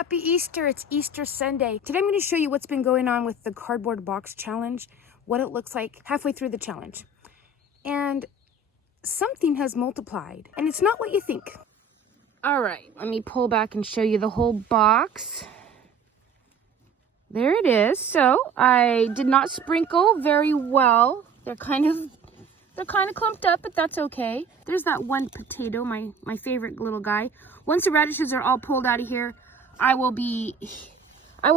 Happy Easter. It's Easter Sunday. Today I'm going to show you what's been going on with the cardboard box challenge, what it looks like halfway through the challenge. And something has multiplied, and it's not what you think. All right, let me pull back and show you the whole box. There it is. So I did not sprinkle very well. They're kind of clumped up, but that's okay. There's that one potato, my favorite little guy. Once the radishes are all pulled out of here, I will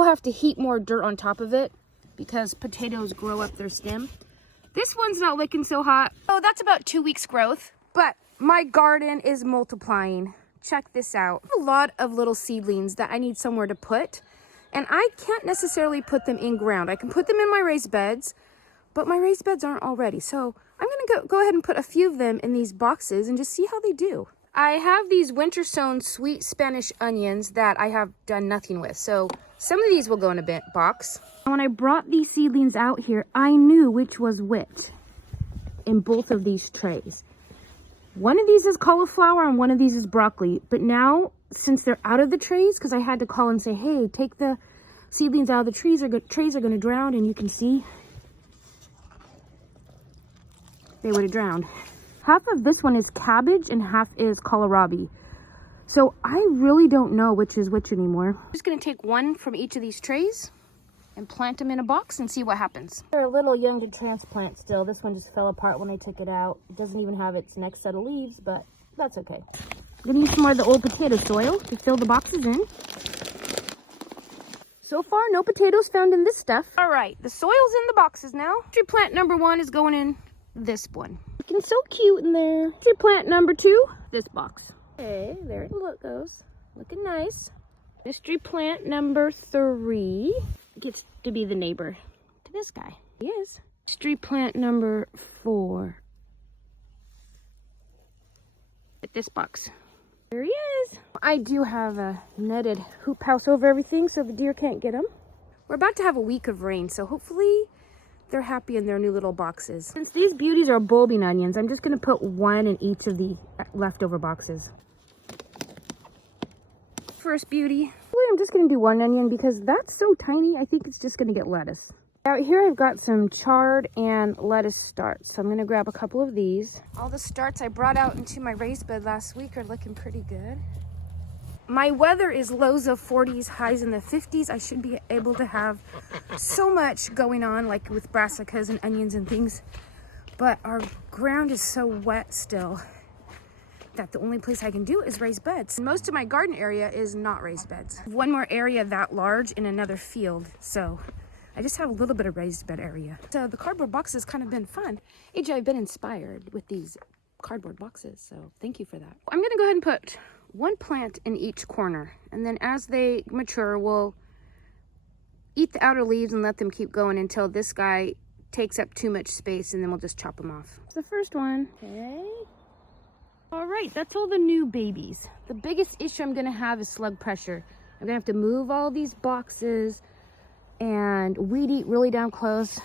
have to heap more dirt on top of it because potatoes grow up their stem. This one's not looking so hot. Oh, that's about 2 weeks growth, but my garden is multiplying. Check this out. A lot of little seedlings that I need somewhere to put, and I can't necessarily put them in ground. I can put them in my raised beds, but my raised beds aren't all ready. So I'm gonna go ahead and put a few of them in these boxes and just see how they do. I have these winter sown sweet Spanish onions that I have done nothing with. So some of these will go in a box. When I brought these seedlings out here, I knew which was which in both of these trays. One of these is cauliflower and one of these is broccoli. But now, since they're out of the trays, because I had to call and say, hey, take the seedlings out of the trees, or trays are going to drown, and you can see they would have drowned. Half of this one is cabbage and half is kohlrabi. So I really don't know which is which anymore. I'm just going to take one from each of these trays and plant them in a box and see what happens. They're a little young to transplant still. This one just fell apart when I took it out. It doesn't even have its next set of leaves, but that's okay. I'm going to use some more of the old potato soil to fill the boxes in. So far, no potatoes found in this stuff. All right, the soil's in the boxes now. Tree plant number 1 is going in this one. Looking so cute in there. Tree plant number 2, this box. Okay, there it goes. Looking nice. Mystery plant number 3 gets to be the neighbor to this guy. He is. Mystery plant number 4. At this box. There he is. I do have a netted hoop house over everything so the deer can't get them. We're about to have a week of rain, so hopefully they're happy in their new little boxes. Since these beauties are bulbing onions, I'm just going to put one in each of the leftover boxes. First beauty. I'm just going to do one onion because that's so tiny. I think it's just going to get lettuce. Out here I've got some chard and lettuce starts. So I'm going to grab a couple of these. All the starts I brought out into my raised bed last week are looking pretty good. My weather is lows of 40s, highs in the 50s. I should be able to have so much going on, like with brassicas and onions and things. But our ground is so wet still that the only place I can do is raised beds. Most of my garden area is not raised beds. One more area that large in another field, so I just have a little bit of raised bed area. So the cardboard box has kind of been fun. AJ, I've been inspired with these cardboard boxes, so thank you for that. I'm gonna go ahead and put one plant in each corner, and then as they mature, we'll eat the outer leaves and let them keep going until this guy takes up too much space, and then we'll just chop them off. It's the first one. Okay. All right, that's all the new babies. The biggest issue I'm gonna have is slug pressure. I'm gonna have to move all these boxes and weed eat really down close,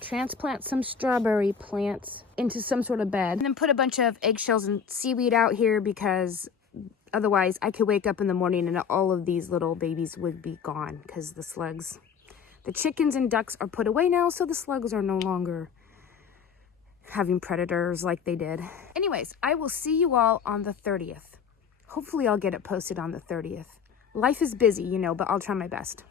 transplant some strawberry plants into some sort of bed, and then put a bunch of eggshells and seaweed out here because otherwise I could wake up in the morning and all of these little babies would be gone because the slugs. The chickens and ducks are put away now, so the slugs are no longer having predators like they did. Anyways, I will see you all on the 30th. Hopefully I'll get it posted on the 30th. Life is busy, you know, but I'll try my best.